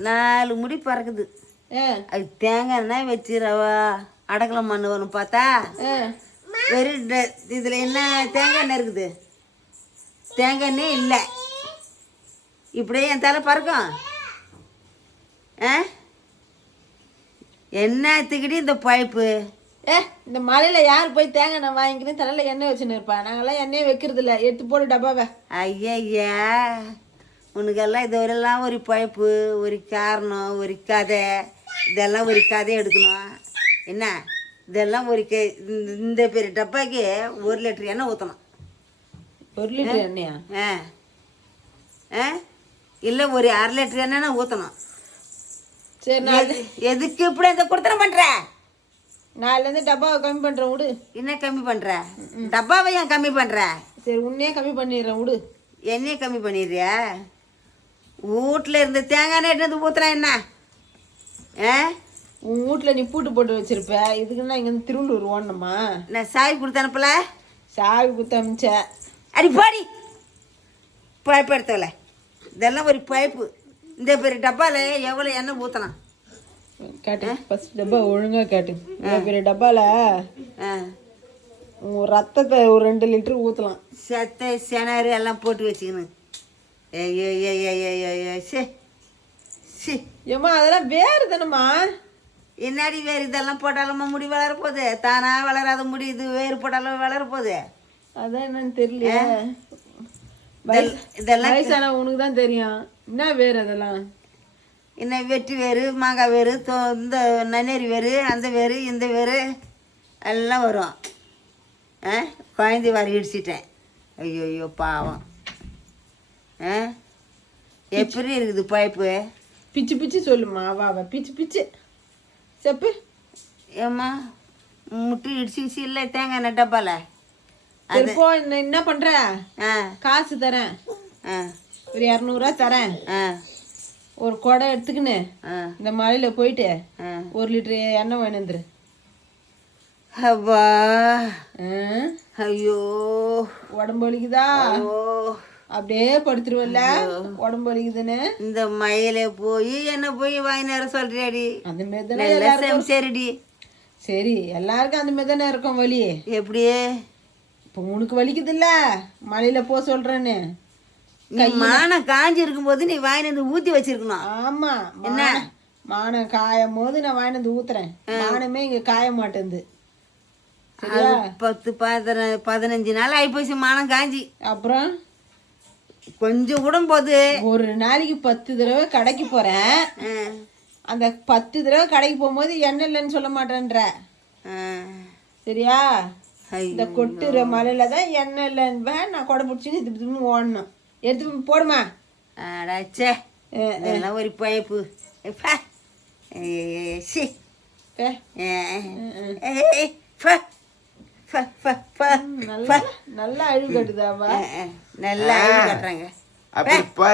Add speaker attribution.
Speaker 1: நாலு முடி பறக்குது. அது தேங்காய் எண்ணெய் வச்சு ரவா அடக்கலம் மண்ணு வரும் பார்த்தா வெறும் இதுல என்ன தேங்காய் எண்ணெய் இருக்குது? தேங்காய் எண்ணெய் இல்லை. இப்படியே என் தலை பறக்கும். ஆ? என்னத்துக்கிட்டே இந்த பைப்பு.
Speaker 2: ஏ இந்த மலையில யார் போய் தேங்காய் எண்ணெய் வாங்கிக்கின்னு தலையில எண்ணெய் வச்சுன்னு இருப்பா. நாங்கெல்லாம் எண்ணெயே வைக்கிறது இல்ல எடுத்து போடு டப்பாவை.
Speaker 1: ஐயா உனக்கெல்லாம் இதுவரெல்லாம் ஒரு பைப்பு ஒரு காரணம் ஒரு கதை. இதெல்லாம் ஒரு கதை எடுக்கணும். என்ன? இதெல்லாம் ஒரு கே இந்த- பெரிய டப்பாக்கு ஒரு லிட்டர் எண்ணெய் ஊற்றணும்
Speaker 2: ஒரு லிட்டர் எண்ணெயா?
Speaker 1: ஆ. ஆ? இல்லை ஒரு அரை லிட்டர் எண்ணெய் ஊற்றணும்
Speaker 2: சரி நான்
Speaker 1: எதுக்கு இப்படி இந்த கொடுத்தனம் பண்ணுற
Speaker 2: நாலுல இருந்து டப்பாவை கம்மி பண்றேன் விடு.
Speaker 1: என்ன கம்மி பண்ணுற டப்பாவை ஏன் கம்மி பண்ணுற
Speaker 2: சரி உன்னே கம்மி பண்ணிடுறேன் விடு.
Speaker 1: எண்ணெயை கம்மி பண்ணிடுறியா? வீட்டில் இருந்த தேங்காய் எண்ணெய் எடுத்து ஊற்றுறேன் என்ன? ஆ?
Speaker 2: உன் வீட்ல நீ பூட்டு போட்டு வச்சிருப்ப. இதுக்குன்னா இங்க இருந்து திருவள்ளூர் ஓடணுமா
Speaker 1: நான் சாவி கொடுத்து அனுப்பல?
Speaker 2: சாவி அமிச்ச
Speaker 1: அடி பாடி. பைப் எடுத்தவல இதெல்லாம் ஒரு பைப்பு. இந்த பெரிய டப்பாவில் எவ்வளோ எண்ணெய் ஊற்றலாம்
Speaker 2: கேட்டு ஃபர்ஸ்ட் டப்பா ஒழுங்கா கேட்டு. பெரிய உன் ரத்தத்தை ஒரு ரெண்டு லிட்டர் ஊத்தலாம்.
Speaker 1: செத்தை செனாறு எல்லாம் போட்டு வச்சுக்கணும்.
Speaker 2: ஏம்மா அதெல்லாம் வேறு தானம்மா
Speaker 1: என்னாடி வேறு? இதெல்லாம் போட்டாலுமா முடி வளர போகுது. தானா வளராத முடி இது வேறு போட்டாலும் வளர போகுது.
Speaker 2: அதான் என்னன்னு தெரியலையே.
Speaker 1: இதெல்- இதெல்லாம்
Speaker 2: வயசான உனக்கு தான் தெரியும். என்ன வேறு அதெல்லாம்?
Speaker 1: இன்னும் வெட்டி வேறு மாங்காய் வேறு தோ இந்த நன்னேரி வேறு அந்த வேறு இந்த வேறு எல்லாம் வரும். ஆ? குழந்தை வர இடிச்சிட்டேன். ஐயோ ஐயோ பாவம். ஆ? எப்படி இருக்குது பைப்பு?
Speaker 2: பிச்சு பிச்சு சொல்லுமா வா வா. பிச்சு பிச்சு. செப்பு.
Speaker 1: ஏம்மா முட்டி இடிச்சிச்சு இல்லை தேங்காய் எண்ணெய் டப்பால?
Speaker 2: சரி போ என்ன பண்ற?
Speaker 1: ஆ.
Speaker 2: காசு தரேன்.
Speaker 1: ஆ.
Speaker 2: ஒரு இரநூறுவா தரேன்.
Speaker 1: ஆ.
Speaker 2: ஒரு குடம் எடுத்துக்கின்னு
Speaker 1: ஆ.
Speaker 2: இந்த மலையில போயிட்டு
Speaker 1: ஆ.
Speaker 2: ஒரு லிட்டர் எண்ணெய் வாங்கி வந்துரு.
Speaker 1: அப்பா? ஐயோ.
Speaker 2: உடம்பு வலிக்குதா?
Speaker 1: ஓ
Speaker 2: அப்படியே படுத்துருவல்ல உடம்பு வலிக்குதுன்னு.
Speaker 1: இந்த மயில போய் என்ன போய் வாங்கி வர சொல்றியாடி?
Speaker 2: அந்த மாதிரி
Speaker 1: சரிடி.
Speaker 2: சரி எல்லாருக்கும் அந்த மாதிரி தானே இருக்கும் வலி.
Speaker 1: எப்படி
Speaker 2: இப்போ உனக்கு வலிக்குது இல்ல மலையில போ சொல்றேன்னு.
Speaker 1: நீ மானம் காஞ்சி இருக்கும்போது நீ வாங்கி வந்து ஊத்தி வச்சிருக்கணும்.
Speaker 2: ஆமா என்ன? மானம் காயும் போது நான் வாங்கிட்டு வந்து ஊத்துறேன். மானமே இங்க காய மாட்டேங்குது
Speaker 1: பத்து பதின பதினஞ்சு நாள் ஆயிப்போச்சு மானம் காஞ்சி.
Speaker 2: அப்புறம்?
Speaker 1: கொஞ்சம் கூட போது
Speaker 2: ஒரு நாளைக்கு பத்து தடவை கடைக்கு போறேன். அந்த பத்து தடவை கடைக்கு போகும்போது எண்ணெய் இல்லைன்னு சொல்ல மாட்டேன்ற. சரியா. இந்த கொட்டுற மலையில தான் எண்ணெய் இல்லைன்னு நான் கொடை பிடிச்சின்னு இது இதுன்னு ஓடணும். எடுத்து போடுமா?
Speaker 1: அடாச்சே இதெல்லாம் ஒரு பைப்பு எப்பா. ஏய், சி.
Speaker 2: ஏ, நல்லா நல்லா அழுகு கட்டுதாவா
Speaker 1: ஆ, ஆ. நல்லா அழுகு கட்டுறாங்க
Speaker 3: அப்படி